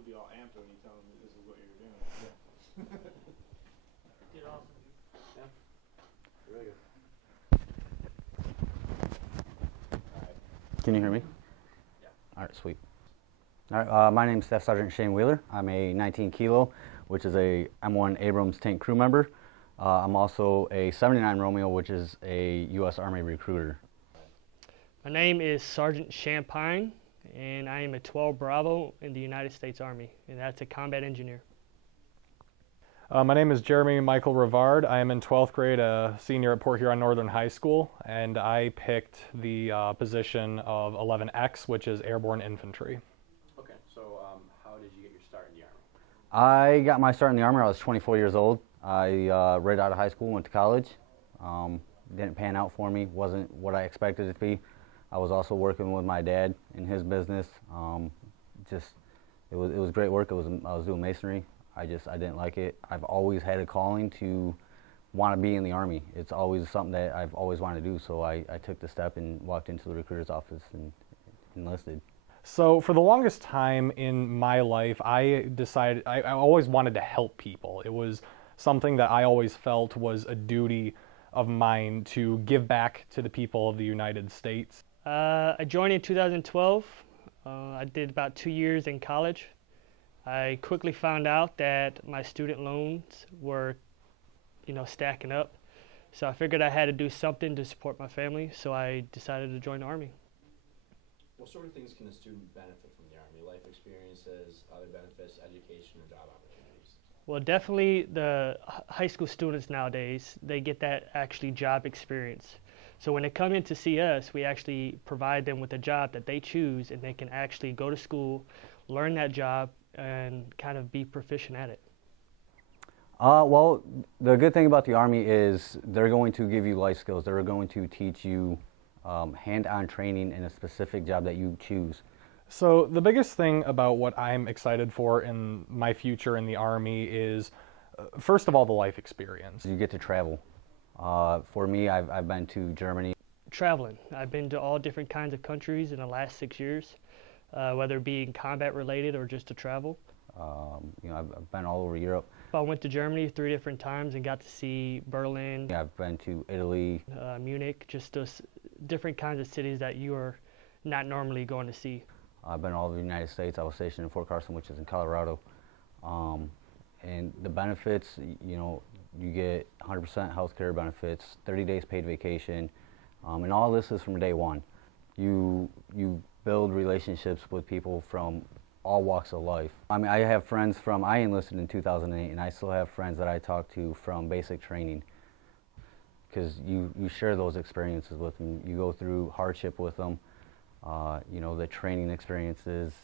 he'll be all amped when you tell him that this is what you're doing. Yeah. Did awesome. Yeah. Really good. Can you hear me? Yeah. All right, sweet. All right, my name is Staff Sergeant Shane Wheeler. I'm a 19 Kilo, which is a M1 Abrams tank crew member. I'm also a 79 Romeo, which is a U.S. Army recruiter. My name is Sergeant Champine, and I am a 12 Bravo in the United States Army, and that's a combat engineer. My name is Jeremy Michael Rivard. I am in 12th grade, a senior at Port Huron Northern High School, and I picked the position of 11X, which is Airborne Infantry. Okay, so how did you get your start in the Army? I got my start in the Army when I was 24 years old. I right out of high school, went to college. Didn't pan out for me, wasn't what I expected it to be. I was also working with my dad in his business. It was great work. I was doing masonry. I didn't like it. I've always had a calling to want to be in the Army. It's always something that I've always wanted to do, so I took the step and walked into the recruiter's office and enlisted. So for the longest time in my life, I decided I always wanted to help people. It was something that I always felt was a duty of mine to give back to the people of the United States. I joined in 2012. I did about 2 years in college. I quickly found out that my student loans were, stacking up. So I figured I had to do something to support my family, so I decided to join the Army. What sort of things can a student benefit from the Army? Life experiences, other benefits, education, or job opportunities? Well, definitely the high school students nowadays, they get that actually job experience. So when they come in to see us, we actually provide them with a job that they choose, and they can actually go to school, learn that job, and kind of be proficient at it. Well, the good thing about the Army is they're going to give you life skills. They're going to teach you hand-on training in a specific job that you choose. So the biggest thing about what I'm excited for in my future in the Army is, first of all, the life experience. You get to travel. For me, I've been to Germany. Traveling. I've been to all different kinds of countries in the last 6 years, whether it be combat related or just to travel. I've been all over Europe. I went to Germany 3 different times and got to see Berlin. I've been to Italy. Munich, just those different kinds of cities that you are not normally going to see. I've been all over the United States. I was stationed in Fort Carson, which is in Colorado. And the benefits, you get 100% health care benefits, 30 days paid vacation, and all this is from day one. You build relationships with people from all walks of life. I mean, I have friends I enlisted in 2008, and I still have friends that I talk to from basic training, because you share those experiences with them. You go through hardship with them, the training experiences,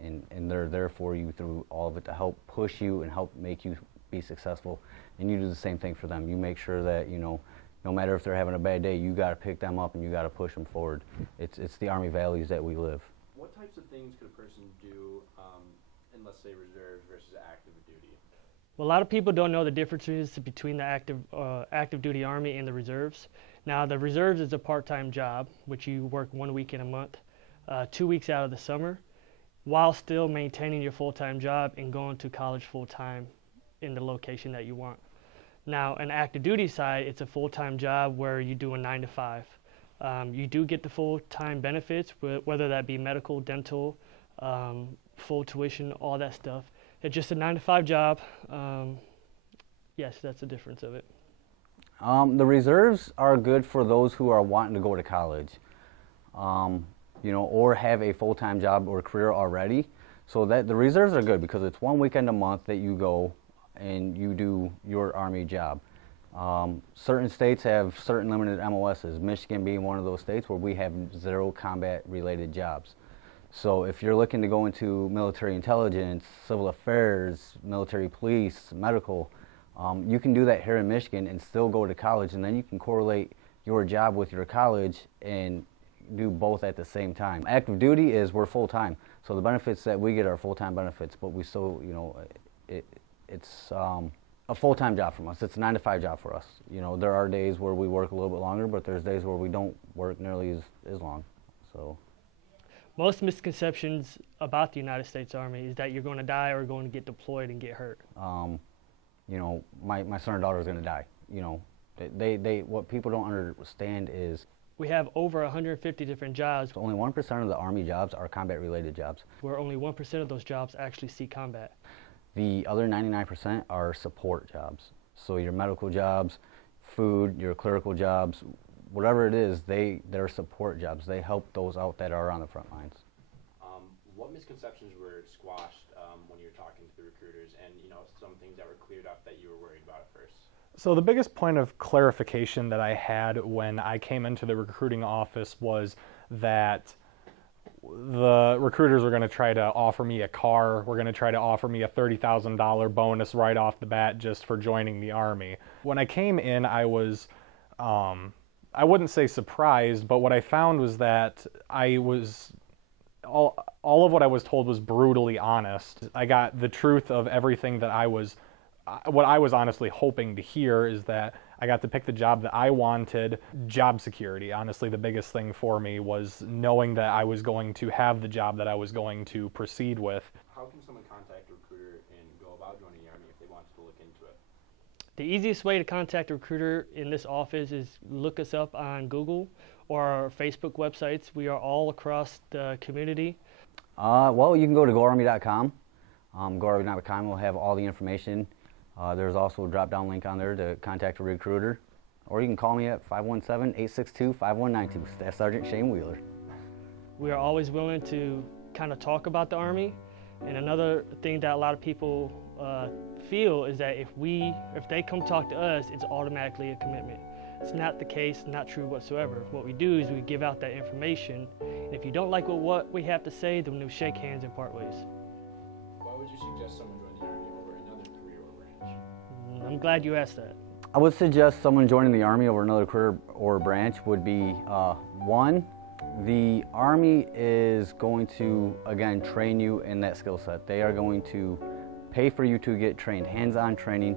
and they're there for you through all of it to help push you and help make you be successful. And you do the same thing for them. You make sure that, no matter if they're having a bad day, you got to pick them up and you got to push them forward. It's the Army values that we live. What types of things could a person do in, let's say, reserves versus active duty? Well, a lot of people don't know the differences between the active duty Army and the reserves. Now, the reserves is a part-time job, which you work 1 week in a month, 2 weeks out of the summer, while still maintaining your full-time job and going to college full-time in the location that you want. Now, an active duty side, it's a full-time job where you do a 9 to 5. You do get the full-time benefits, whether that be medical, dental, full tuition, all that stuff. It's just a 9 to 5 job. Yes, that's the difference of it. The reserves are good for those who are wanting to go to college, or have a full-time job or career already. So that the reserves are good because it's 1 weekend a month that you go and you do your Army job. Certain states have certain limited MOSs, Michigan being one of those states where we have 0 combat-related jobs. So if you're looking to go into military intelligence, civil affairs, military police, medical, you can do that here in Michigan and still go to college, and then you can correlate your job with your college and do both at the same time. Active duty is we're full-time, so the benefits that we get are full-time benefits, but we still, it's a full-time job from us. It's a 9 to 5 job for us. There are days where we work a little bit longer, but there's days where we don't work nearly as long. So, Most misconceptions about the United States Army is that you're going to die or going to get deployed and get hurt. You know, my son or daughter is going to die. You know, what people don't understand is we have over 150 different jobs. only 1% of the Army jobs are combat-related jobs. Where only 1% of those jobs actually see combat. The other 99% are support jobs. So your medical jobs, food, your clerical jobs, whatever it is, they're support jobs. They help those out that are on the front lines. What misconceptions were squashed when you were talking to the recruiters, and some things that were cleared up that you were worried about at first? So the biggest point of clarification that I had when I came into the recruiting office was that the recruiters were going to try to offer me a car, were going to try to offer me a $30,000 bonus right off the bat just for joining the Army. When I came in, I was, I wouldn't say surprised, but what I found was that all of what I was told was brutally honest. I got the truth of everything that what I was honestly hoping to hear is that I got to pick the job that I wanted. Job security, honestly, the biggest thing for me was knowing that I was going to have the job that I was going to proceed with. How can someone contact a recruiter and go about joining the Army if they want to look into it? The easiest way to contact a recruiter in this office is look us up on Google or our Facebook websites. We are all across the community. Well, you can go to goarmy.com. Goarmy.com will have all the information. There's also a drop-down link on there to contact a recruiter. Or you can call me at 517-862-5192. Staff Sergeant Shane Wheeler. We are always willing to kind of talk about the Army. And another thing that a lot of people feel is that if they come talk to us, it's automatically a commitment. It's not the case, not true whatsoever. What we do is we give out that information. And if you don't like what we have to say, then we'll shake hands and part ways. Why would you suggest someone join the Army over another career or branch? I'm glad you asked that. I would suggest someone joining the Army over another career or branch would be, one, the Army is going to, again, train you in that skill set. They are going to pay for you to get trained, hands-on training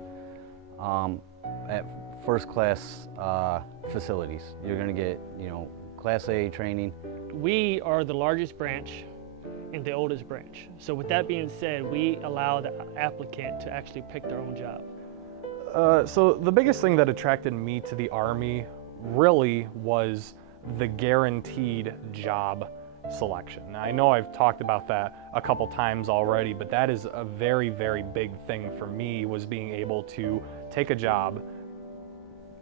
at first-class facilities. You're going to get, Class A training. We are the largest branch and the oldest branch. So with that being said, we allow the applicant to actually pick their own job. So the biggest thing that attracted me to the Army really was the guaranteed job selection. Now, I know I've talked about that a couple times already, but that is a very, very big thing for me, was being able to take a job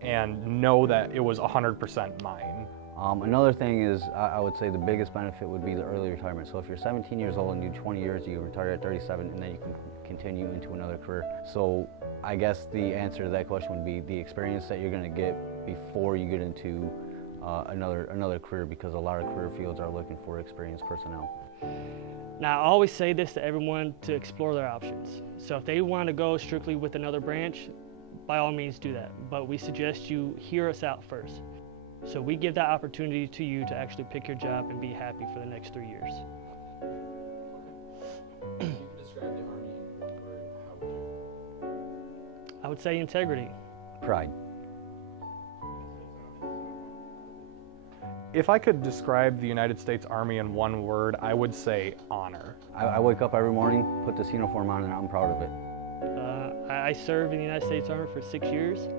and know that it was 100% mine. Another thing is, I would say the biggest benefit would be the early retirement. So if you're 17 years old and you do 20 years, you retire at 37, and then you can continue into another career. So I guess the answer to that question would be the experience that you're going to get before you get into another career, because a lot of career fields are looking for experienced personnel. Now, I always say this to everyone to explore their options. So if they want to go strictly with another branch, by all means do that. But we suggest you hear us out first. So we give that opportunity to you to actually pick your job and be happy for the next 3 years. If you could describe the Army in one word, how would you? I would say integrity. Pride. If I could describe the United States Army in one word, I would say honor. I wake up every morning, put this uniform on, and I'm proud of it. I served in the United States Army for 6 years,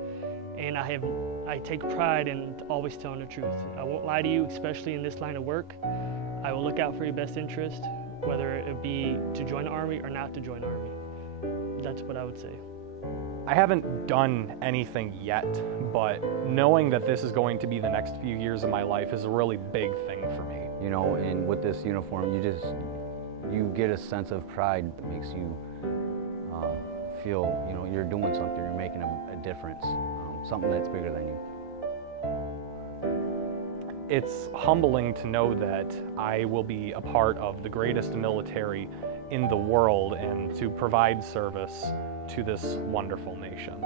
and I take pride in always telling the truth. I won't lie to you, especially in this line of work. I will look out for your best interest, whether it be to join the Army or not to join the Army. That's what I would say. I haven't done anything yet, but knowing that this is going to be the next few years of my life is a really big thing for me. And with this uniform, you get a sense of pride that makes you feel, you're doing something, you're making a difference, something that's bigger than you. It's humbling to know that I will be a part of the greatest military in the world and to provide service to this wonderful nation.